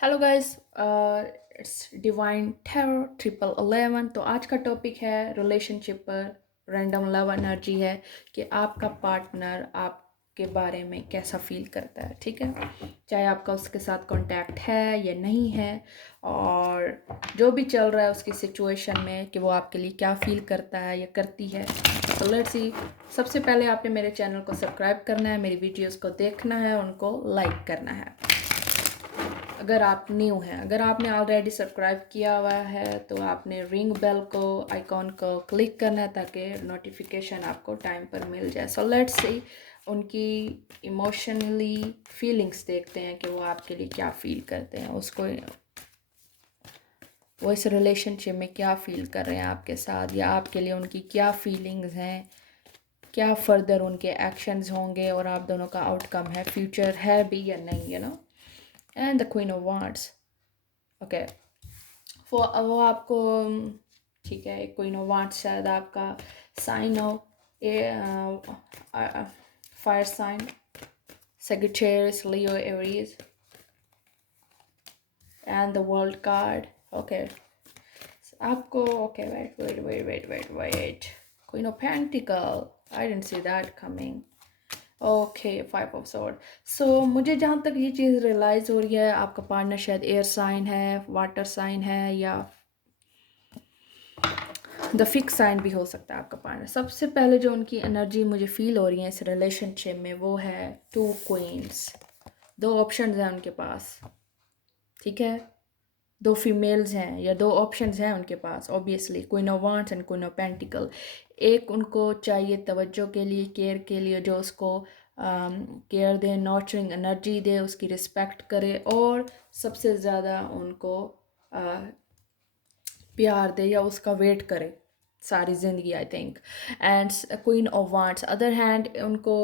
Hello guys, it's divine tarot triple 11। तो आज का टॉपिक है रिलेशनशिप पर। रैंडम लव एनर्जी है कि आपका पार्टनर आपके बारे में कैसा फील करता है। ठीक है, चाहे आपका उसके साथ कांटेक्ट है या नहीं है, और जो भी चल रहा है उसकी सिचुएशन में कि वो आपके लिए क्या फील करता है या करती है। तो लेट्स सी। सबसे पहले आपने मेरे चैनल को सब्सक्राइब करना है, मेरी वीडियोस को देखना है, उनको लाइक करना है अगर आप न्यू हैं। अगर आपने ऑलरेडी सब्सक्राइब किया हुआ है तो आपने रिंग बेल को आइकॉन को क्लिक करना है ताकि नोटिफिकेशन आपको टाइम पर मिल जाए। सो लेट्स सी उनकी इमोशनली फीलिंग्स देखते हैं कि वो आपके लिए क्या फील करते हैं, उसको वो इस रिलेशनशिप में क्या फील कर रहे हैं आपके साथ, या आपके लिए उनकी क्या फीलिंग्स हैं, क्या फर्दर उनके एक्शंस होंगे और आप दोनों का आउटकम है, फ्यूचर है भी या नहीं, and the queen of wands. Okay, वो आपको ठीक है, कोई नो वांट शायद आपका साइन हो, a fire sign, Sagittarius, Leo, Aries, and the world card. Okay, आपको okay, wait wait wait wait wait wait, queen of pentacle, I didn't see that coming. Okay, five of sword. So मुझे जहाँ तक ये चीज़ realise हो रही है, आपका partner शायद एयर साइन है, वाटर साइन है, या द फिक्स साइन भी हो सकता है आपका पार्टनर। सबसे पहले जो उनकी एनर्जी मुझे फील हो रही है इस रिलेशनशिप में वो है टू क्वींस। दो ऑप्शंस हैं उनके पास, ठीक है, दो फीमेल्स हैं या दो ऑप्शंस हैं उनके पास obviously, queen of wands and queen of pentacle. एक उनको चाहिए तवज्जो के लिए, केयर के लिए, जो उसको केयर दे, नर्चरिंग एनर्जी दे, उसकी रिस्पेक्ट करे, और सबसे ज़्यादा उनको प्यार दे या उसका वेट करे सारी ज़िंदगी, I think. And queen of wands other hand, उनको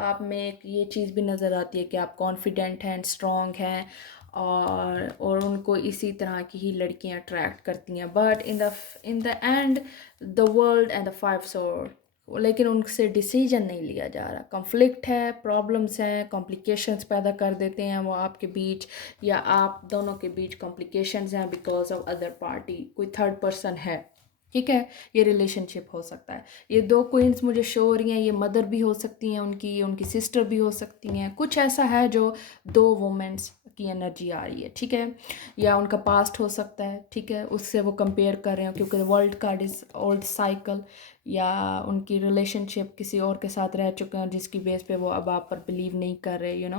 आप में एक ये चीज़ भी नज़र आती है कि आप कॉन्फिडेंट हैं, स्ट्रॉन्ग हैं, और उनको इसी तरह की ही लड़कियां अट्रैक्ट करती हैं। But in the end the world and the five sword, लेकिन उनसे डिसीजन नहीं लिया जा रहा। कॉन्फ्लिक्ट है, प्रॉब्लम्स हैं, कॉम्प्लिकेशंस पैदा कर देते हैं वो आपके बीच, या आप दोनों के बीच कॉम्प्लिकेशंस हैं बिकॉज ऑफ अदर पार्टी, कोई थर्ड पर्सन है। ठीक है, ये रिलेशनशिप हो सकता है। ये दो क्वींस मुझे शो हो रही हैं, ये मदर भी हो सकती हैं उनकी, उनकी सिस्टर भी हो सकती हैं, कुछ ऐसा है जो दो वुमेंस की एनर्जी आ रही है। ठीक है, या उनका पास्ट हो सकता है, ठीक है, उससे वो कंपेयर कर रहे हो क्योंकि world card is old cycle, या उनकी रिलेशनशिप किसी और के साथ रह चुके हैं जिसकी बेस पे वो अब आप पर बिलीव नहीं कर रहे,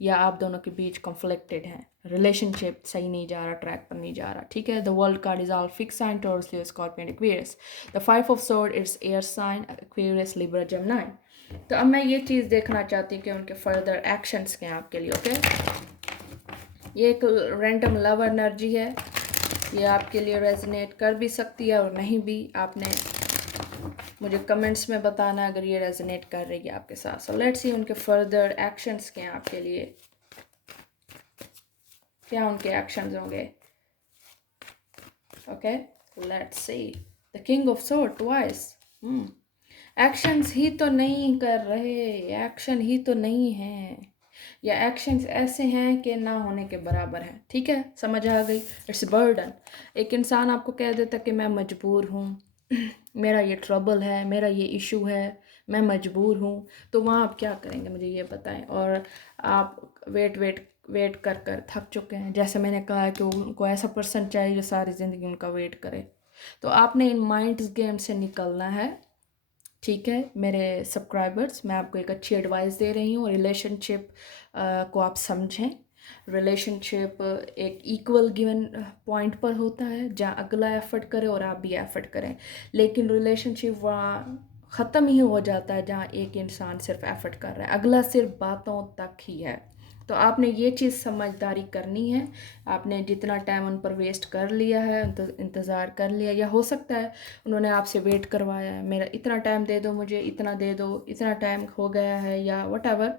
या आप दोनों के बीच कॉन्फ्लिक्टेड हैं, रिलेशनशिप सही नहीं जा रहा, ट्रैक पर नहीं जा रहा। ठीक है, the world card is all fix sign, Taurus, Leo, scorpion, Aquarius. The five of sword it's air sign, Aquarius, Libra, Gemini. तो अब मैं ये चीज़ देखना चाहती हूँ कि उनके फर्दर एक्शंस क्या हैं आपके लिए। ओके, ये एक रैंडम लव एनर्जी है, ये आपके लिए रेजोनेट कर भी सकती है और नहीं भी। आपने मुझे कमेंट्स में बताना अगर ये रेजोनेट कर रही है आपके साथ। सो लेट्स सी उनके फर्दर एक्शंस क्या हैं आपके लिए, क्या उनके एक्शंस होंगे। Okay, let's see the king of sword twice. Actions ही तो नहीं कर रहे, एक्शन ही तो नहीं है, या एक्शंस ऐसे हैं कि ना होने के बराबर हैं। ठीक है, समझ आ गई। It's burden. एक इंसान आपको कह देता कि मैं मजबूर हूँ, मेरा ये ट्रबल है, मेरा ये इशू है, मैं मजबूर हूँ, तो वहाँ आप क्या करेंगे मुझे ये बताएं। और आप वेट वेट वेट कर कर थक चुके हैं, जैसे मैंने कहा है कि उनको ऐसा पर्सन चाहिए जो सारी ज़िंदगी उनका वेट करे। तो आपने इन माइंड्स गेम से निकलना है। ठीक है मेरे सब्सक्राइबर्स, मैं आपको एक अच्छी एडवाइस दे रही हूँ। रिलेशनशिप को आप समझें। रिलेशनशिप एक इक्वल गिवन पॉइंट पर होता है जहाँ अगला एफर्ट करे और आप भी एफर्ट करें, लेकिन रिलेशनशिप वहाँ ख़त्म ही हो जाता है जहाँ एक इंसान सिर्फ एफर्ट कर रहा है, अगला सिर्फ बातों तक ही है। तो आपने ये चीज़ समझदारी करनी है। आपने जितना टाइम उन पर वेस्ट कर लिया है, इंतज़ार कर लिया, या हो सकता है उन्होंने आपसे वेट करवाया है, मेरा इतना टाइम दे दो, मुझे इतना दे दो, इतना टाइम हो गया है, या वट एवर,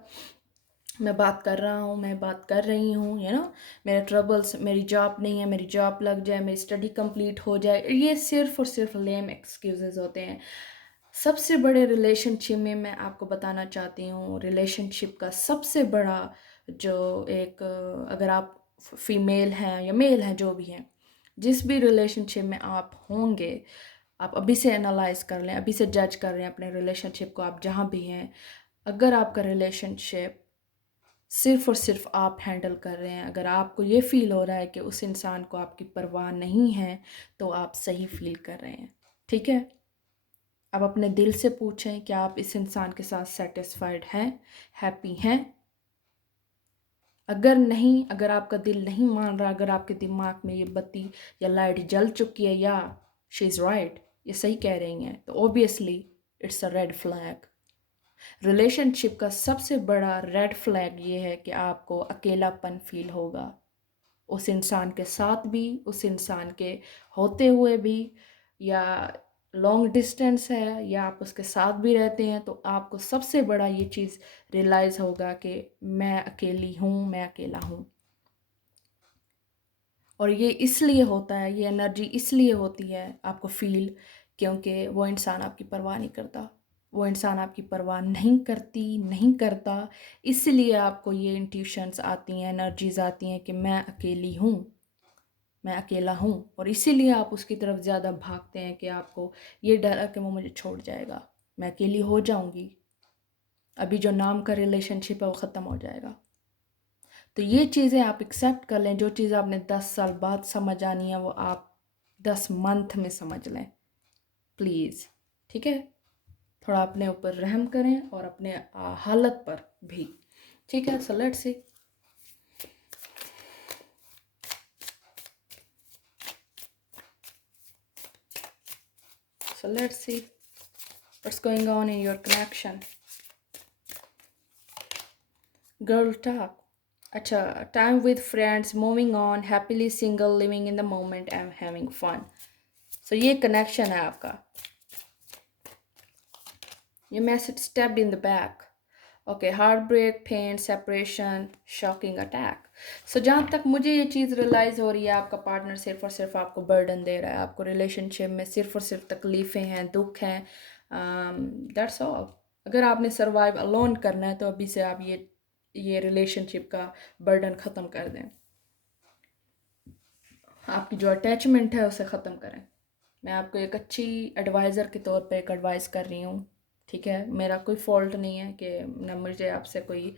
मैं बात कर रहा हूँ, मैं बात कर रही हूँ, मेरे ट्रबल्स, मेरी जॉब नहीं है, मेरी जॉब लग जाए, मेरी स्टडी कंप्लीट हो जाए, ये सिर्फ और सिर्फ लेम एक्सक्यूजेज होते हैं। सबसे बड़े रिलेशनशिप में मैं आपको बताना चाहती हूँ, रिलेशनशिप का सबसे बड़ा जो एक, अगर आप फीमेल हैं या मेल हैं, जो भी हैं, जिस भी रिलेशनशिप में आप होंगे, आप अभी से एनालाइज कर लें, अभी से जज कर रहे हैं अपने रिलेशनशिप को, आप जहाँ भी हैं। अगर आपका रिलेशनशिप सिर्फ़ और सिर्फ़ आप हैंडल कर रहे हैं, अगर आपको ये फ़ील हो रहा है कि उस इंसान को आपकी परवाह नहीं है, तो आप सही फ़ील कर रहे हैं, ठीक है? अब अपने दिल से पूछें कि आप इस इंसान के साथ सैटिस्फाइड हैं, हैप्पी हैं? अगर नहीं, अगर आपका दिल नहीं मान रहा, अगर आपके दिमाग में ये बत्ती या लाइट जल चुकी है, या शी इज़ राइट, ये सही कह रही हैं, तो obviously it's a red flag. Relationship का सबसे बड़ा रेड फ्लैग ये है कि आपको अकेलापन फील होगा, उस इंसान के साथ भी, उस इंसान के होते हुए भी, या लॉन्ग डिस्टेंस है या आप उसके साथ भी रहते हैं, तो आपको सबसे बड़ा ये चीज़ रियलाइज़ होगा कि मैं अकेली हूँ, मैं अकेला हूँ। और ये इसलिए होता है, ये एनर्जी इसलिए होती है आपको फील, क्योंकि वो इंसान आपकी परवाह नहीं करता, वो इंसान आपकी परवाह नहीं करती, नहीं करता। इसलिए आपको ये इंट्यूशंस आती हैं, एनर्जीज़ आती हैं कि मैं अकेली हूँ, मैं अकेला हूँ, और इसीलिए आप उसकी तरफ ज़्यादा भागते हैं कि आपको ये डर है कि वो मुझे छोड़ जाएगा, मैं अकेली हो जाऊँगी, अभी जो नाम का रिलेशनशिप है वो ख़त्म हो जाएगा। तो ये चीज़ें आप एक्सेप्ट कर लें, जो चीज़ आपने 10 साल बाद समझ आनी है वो आप 10 मंथ में समझ लें, प्लीज़, ठीक है? थोड़ा अपने ऊपर रहम करें और अपने हालत पर भी, ठीक है? So let's C. So let's see what's going on in your connection. Girl talk. अच्छा, time with friends, moving on, happily single, living in the moment and having fun. So ये connection है आपका. ये message stabbed in the back. Okay, heartbreak, pain, separation, shocking attack. So जहाँ तक मुझे ये चीज़ realise हो रही है, आपका पार्टनर सिर्फ और सिर्फ आपको बर्डन दे रहा है, आपको रिलेशनशिप में सिर्फ और सिर्फ तकलीफ़ें हैं, दुख हैं, दैट्स ऑल। अगर आपने सर्वाइव अलोन करना है तो अभी से आप ये रिलेशनशिप का बर्डन ख़त्म कर दें, आपकी जो अटैचमेंट है उसे ख़त्म करें। मैं आपको एक अच्छी एडवाइज़र के तौर पे एक एडवाइस कर रही हूँ, ठीक है? मेरा कोई फॉल्ट नहीं है कि ना मुझे आपसे कोई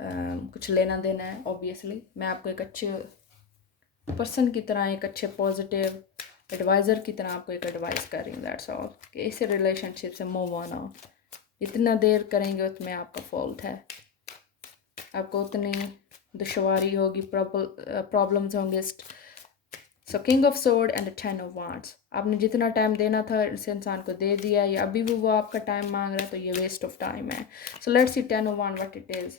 कुछ लेना देना है, ऑब्वियसली मैं आपको एक अच्छे पर्सन की तरह, एक अच्छे पॉजिटिव एडवाइज़र की तरह आपको एक एडवाइस कर रही हूँ, दैट्स ऑल, कि इस रिलेशनशिप से मूव ऑन हो। जितना देर करेंगे उतने आपका फॉल्ट है, आपको उतनी दुश्वारी होगी, प्रॉब्लम्स होंगे। So king of sword and 10 of wands, आपने जितना टाइम देना था इस इंसान को दे दिया, या अभी भी वो आपका टाइम मांग रहा है, तो ये वेस्ट ऑफ टाइम है। So let's see 10 of wand what it is,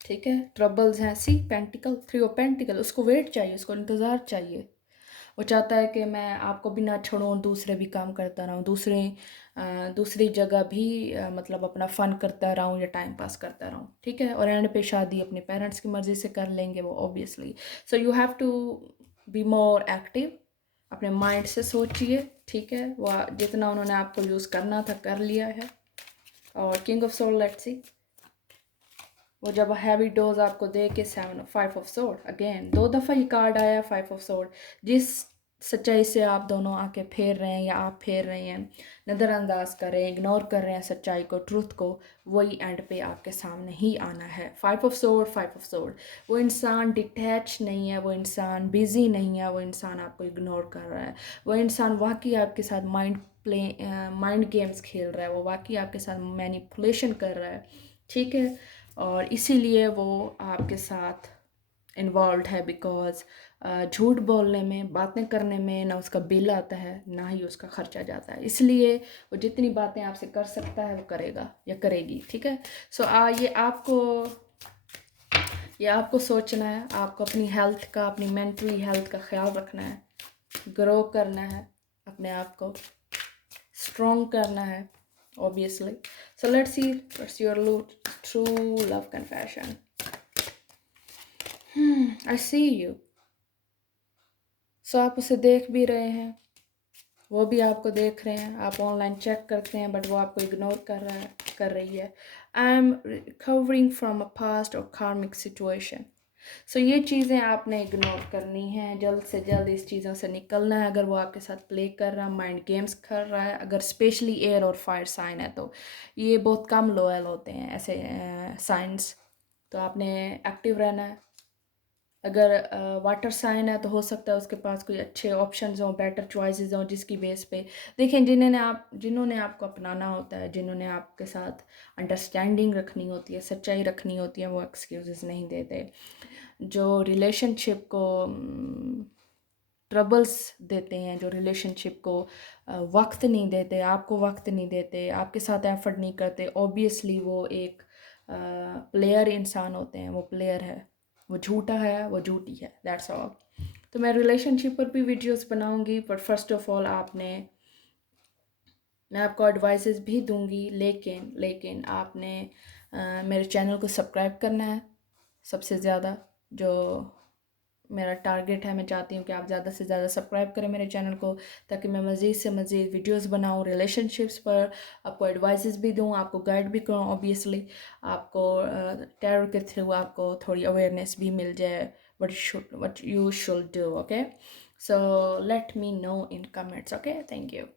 ठीक है? ट्रबल्स हैं, सी पेंटिकल, 3 ऑफ पेंटिकल, उसको वेट चाहिए, उसको इंतज़ार चाहिए। वो चाहता है कि मैं आपको भी ना छोड़ूं, दूसरे भी काम करता रहूं, दूसरी जगह भी मतलब अपना फ़न करता रहूं या टाइम पास करता रहूं, ठीक है? और एंड पे शादी अपने पेरेंट्स की मर्ज़ी से कर लेंगे वो, obviously. So you have to be more active, अपने माइंड से सोचिए, ठीक है? वो जितना उन्होंने आपको यूज़ करना था कर लिया है। और king of soul, let's see, वो जब हैवी डोज आपको दे के 5 ऑफ सोर्ड, अगेन 2 दफ़ा ही कार्ड आया 5 ऑफ सोर्ड। जिस सच्चाई से आप दोनों आके फेर रहे हैं या आप फेर रहे हैं, नज़रअंदाज कर रहे हैं, इग्नोर कर रहे हैं सच्चाई को, ट्रूथ को, वही एंड पे आपके सामने ही आना है। 5 ऑफ सोर्ड, 5 ऑफ सोर्ड। वो इंसान डिटैच नहीं है, वो इंसान बिजी नहीं है, वो इंसान आपको इग्नोर कर रहा है, वो इंसान वाकई आपके साथ माइंड गेम्स खेल रहा है, वो वाकई आपके साथ मैनिपुलेशन कर रहा है, ठीक है? और इसीलिए वो आपके साथ इन्वॉल्व है, बिकॉज़ झूठ बोलने में, बातें करने में ना उसका बिल आता है, ना ही उसका खर्चा जाता है। इसलिए वो जितनी बातें आपसे कर सकता है वो करेगा या करेगी, ठीक है? सो ये आपको सोचना है, आपको अपनी हेल्थ का, अपनी मेंटली हेल्थ का ख्याल रखना है, ग्रो करना है, अपने आप को स्ट्रॉन्ग करना है, obviously. So let's see what's your true love confession. I see you. So आप उसे देख भी रहे हैं, वो भी आपको देख रहे हैं, आप ऑनलाइन चेक करते हैं बट वो आपको इग्नोर कर रही है। I am recovering from a past और कार्मिक सिचुएशन. सो ये चीज़ें आपने इग्नोर करनी हैं, जल्द से जल्द इस चीज़ों से निकलना है। अगर वो आपके साथ प्ले कर रहा, माइंड गेम्स कर रहा है, अगर स्पेशली एयर और फायर साइन है तो ये बहुत कम लॉयल होते हैं ऐसे साइंस, तो आपने एक्टिव रहना है। अगर वाटर साइन है तो हो सकता है उसके पास कोई अच्छे ऑप्शंस हों, बेटर चॉइसेस हों, जिसकी बेस पे देखें, जिन्होंने आपको अपनाना होता है, जिन्होंने आपके साथ अंडरस्टैंडिंग रखनी होती है, सच्चाई रखनी होती है, वो एक्सक्यूजेस नहीं देते। जो रिलेशनशिप को ट्रबल्स देते हैं, जो रिलेशनशिप को वक्त नहीं देते, आपको वक्त नहीं देते, आपके साथ एफर्ट नहीं करते, ऑब्वियसली वो एक प्लेयर इंसान होते हैं, वो प्लेयर है, वो झूठा है, वो झूठी है, दैट्स ऑल। तो मैं रिलेशनशिप पर भी वीडियोस बनाऊंगी, बट फर्स्ट ऑफ ऑल मैं आपको एडवाइसेस भी दूंगी, लेकिन लेकिन आपने मेरे चैनल को सब्सक्राइब करना है। सबसे ज़्यादा जो मेरा टारगेट है, मैं चाहती हूँ कि आप ज़्यादा से ज़्यादा सब्सक्राइब करें मेरे चैनल को, ताकि मैं मज़ीद से मज़ीद वीडियोस बनाऊँ रिलेशनशिप्स पर, आपको एडवाइसेस भी दूँ, आपको गाइड भी करूँ। ऑब्वियसली आपको टैरो के थ्रू आपको थोड़ी अवेयरनेस भी मिल जाए, what you should do, okay? So let me know in comments, okay? Thank you.